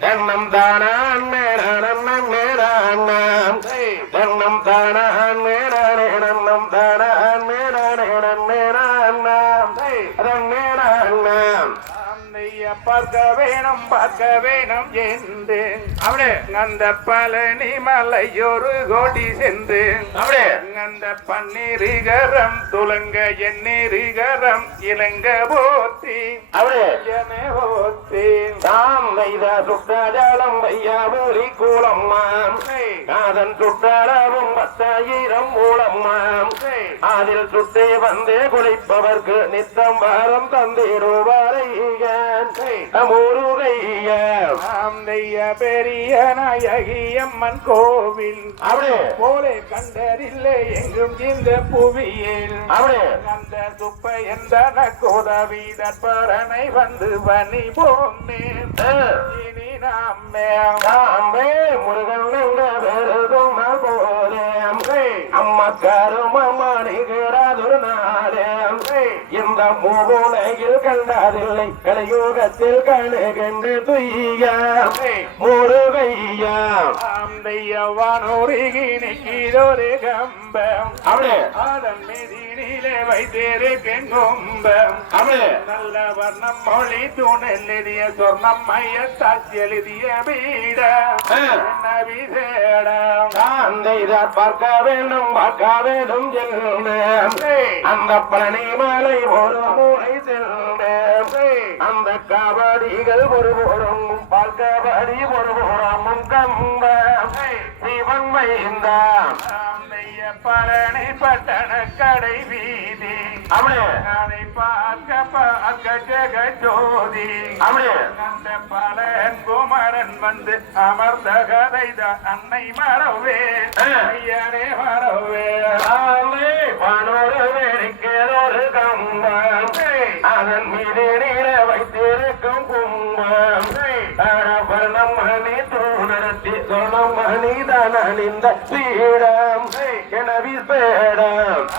தன்னம் தானான் மேடானம் மேடானாம் தன்னம் தானான் மேடானே நன்னம் தானான் மேடானே மேடானாம் பார்க்க வேணும் பார்க்க வேணும் என்று. அப்படியே அந்த பழனி மலையொரு கோடி சென்று. அப்படியே அந்த பன்னீரிகரம் துலங்க எண்ணீரிகரம் இலங்க போத்தி அப்படியே போத்தி தாம் வைத சுட்டாஜாலம் வையாபுரி கூலம்மாம். காதன் சுட்டாளவும் பத்தாயிரம் மூலம்மாம் அதில் சுட்டே வந்தே குளிப்பவர்க்கு நித்தம் வாரம் தந்திருவாரை முருகையம் தெய்ய பெரிய நாயகி அம்மன் கோவில். அப்படியே போலே கண்டறில்லை எங்கும் இந்த புவியில். அப்படியே அந்த சுப்ப எந்த கோதவி தற்பரனை வந்து பணி போமே இனி நாமே நாமே முருகன் போலே அம்மா கருமணிகிறாதொரு இந்த மூலையில் கண்டதில்லை. கலியுகத்தில் கணுகண்டு துய்ய. முருகையா வானோருகி நிற்கிறொரு கம்பம். அதன் மீதினிலே வைத்திருக்கேன் கொம்பம் அப்படியே நல்ல வர்ணம் மொழி தூணல் எழுதிய சொர்ணம் மையத்தாட்சி எழுதிய வீட என்ன விசேடம் காந்தைதார் பார்க்க வேண்டும் பார்க்க வேண்டும் அந்த பழனி மலை ஒரு மூளை அந்த கபடிகள் ஒரு புறம் பால் கபடி ஒரு புறமும் கம்ப சிவன் மைந்தான் பழனி பட்டண கடை வீதி. அதை பார்க்க பார்க்க ஜெக ஜோதி அப்படியே. அந்த பலன் குமரன் வந்து அமர்ந்த கதைதான் அன்னை மறவே. ஐயனே மறவே. ஆமே பரணம் மணி தூணர்த்தி சொன்னம் மணி தனிந்த பீடம். எனவே பேடம்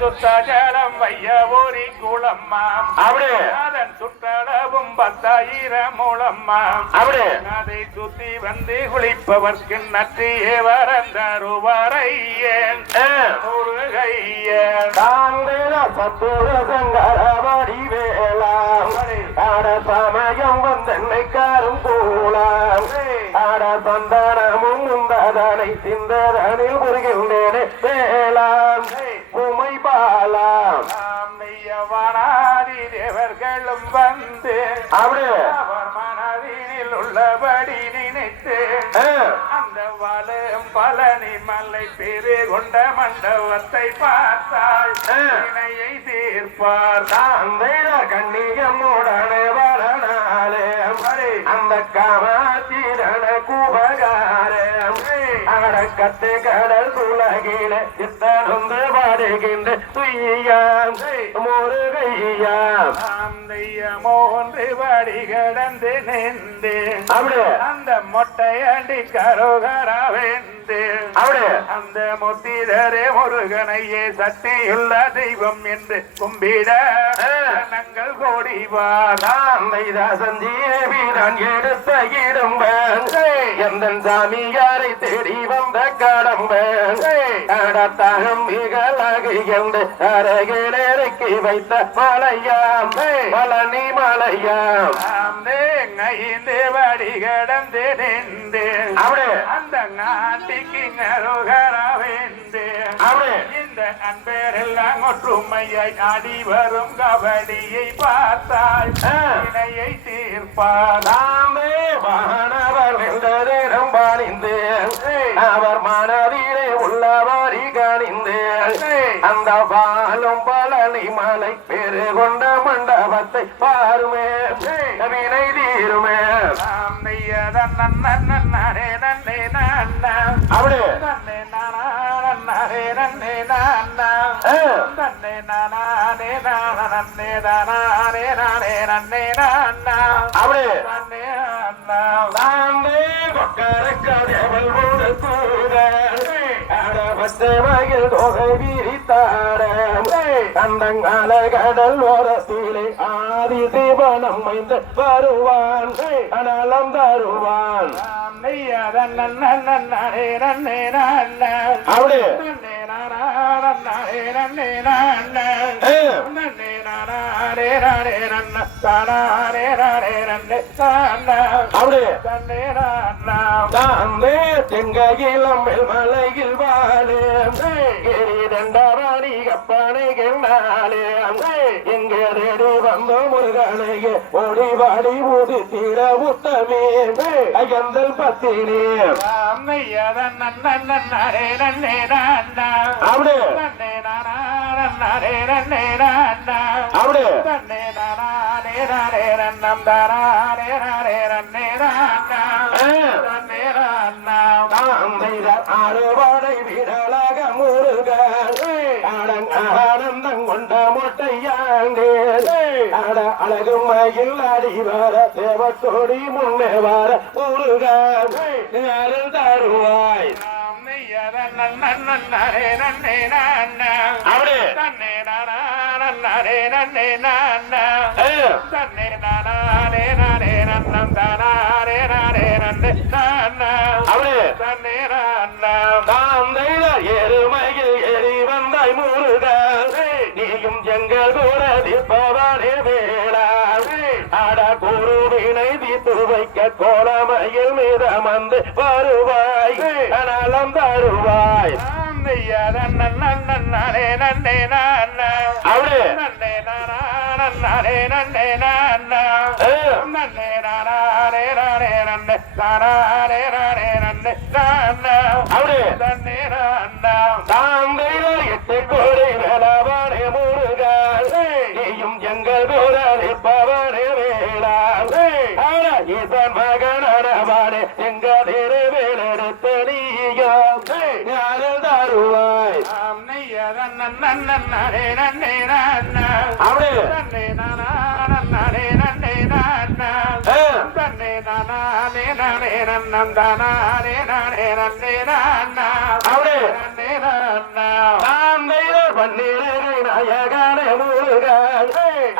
சுத்தஜலம் வைய ஒரு குளம்மாம் அப்படியே அதன் சுற்றளவும் பத்தாயிரம் மூலம்மாம். அப்படியே அதை சுத்தி வந்து குளிப்பவர்க்கு நற்றியே வரந்தருவரையேன். முருகையன் தாந்தேன சத்துர சங்கரபடி வேளாம். ஆட சமயம் வந்தென்னை காரும் கூலாம் ஆட சந்தானமும் முந்ததனை சிந்ததனில் புரிகின்றேனே வேளாம். உமை பாலாம். தேவர்களும் வந்து அப்படியே அவர் மனதினில் உள்ளபடி நினைத்து அந்த வலம் பழனி மலை பெரு கொண்ட மண்டபத்தை பார்த்தாள் தீர்ப்பார் தாந்தேன கண்ணியமுடனே வரணாலே அந்த காமாத்திரன குபகாரம் அடக்கத்து கடல் துலகில சித்தனொன்று பாடுகின்ற துய்யாம். முருகையாம் மோன்று வடி கடந்து நின்று அப்படியே. அந்த மொட்டையண்டி கரோகரா வெந்து அப்படியே அந்த முத்திதரே முருகனையே சக்தியுள்ள தெய்வம் என்று கும்பிட நாங்கள் கோடிவார். தாந்தைதாசன் ஜீவி நான் எடுத்த இடம்பன். எந்த சாமியாரை தேடி வந்த கடம்பன். கடத்தகம் மிகலாகி என்று அருகில் இறக்கி வைத்த மலையாம். பழனி மலையாம். ஐந்து வடி கடந்து அப்படியே அந்த நாட்டிக்கு நரோகரா அப்படியே இந்த அன்பரெல்லாம் ஒற்றுமையை ஆடி வரும் கபடியை பார்த்தால் வினையை தீர்ப்பார். வானவர் வென்றதிடம் பாணிந்து அவர் மனதிலே உள்ளவாரி கணிந்து அந்த பாலும் பழனி மலை பெரு கொண்ட மண்டபத்தை பாருமே. வினை தீருமே. அப்படியே. நன்னே நானா நன்னே நன்னே நானா ஆ, நன்னே நானே நான நன்னே தானே நானே நன்னே நானா அப்படியே நன்னே கூட பச்சை தொகை விரித்தாரம் கண்டங்கால கடல் ஓரத்திலே ஆதி தீபனம் மைந்த வருவான். அனலம் தருவான். அப்படி அப்படி தாந்தே செங்கையிலம் மலையில் கெண்டாலே எங்க தேடி வந்த முருகனையே ஓடி வாடி ஊதி தீர உத்தமே அயந்தல் பத்தினே அப்படி அப்படி ஆறுபாடை விடலாக முருகன் ஆனந்தம் கொண்ட மொட்டையாண்டே அட அழகு மயில் அடிவார தேவக்கொடி முன்னே வர முருகன் அருள் தருவாய் அப்படி அப்படி தாந்தையில எருமையில் எரி வந்தாய் முருகன் நீயும் எங்கள் கூட தீபவானே வேளா அட குருவினை தீர்த்து வைக்க கோலமையில் மீதமந்து வருவாய். நலம் தருவாய். அப்படி அப்படி தாந்தையில எட்டு கோடி அப்படி அப்படி தாந்தையில பன்னிரு நாயகனே முருகன்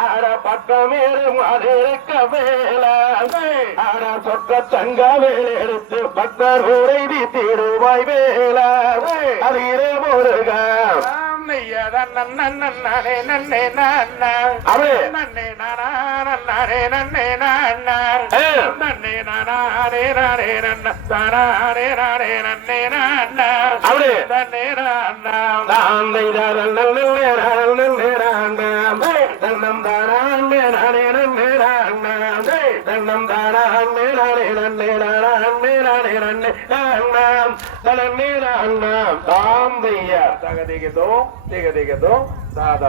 அட பக்கமேறும் அதிருக்க வேலா அட. சொற்ற தங்க வேலெடுத்து பக்தர் உரைதி திருவாய் வேலா அதிரே முருகன் அப்படி அப்படி தாந்தையா தகதிகதோ திகதிகதோ சாதா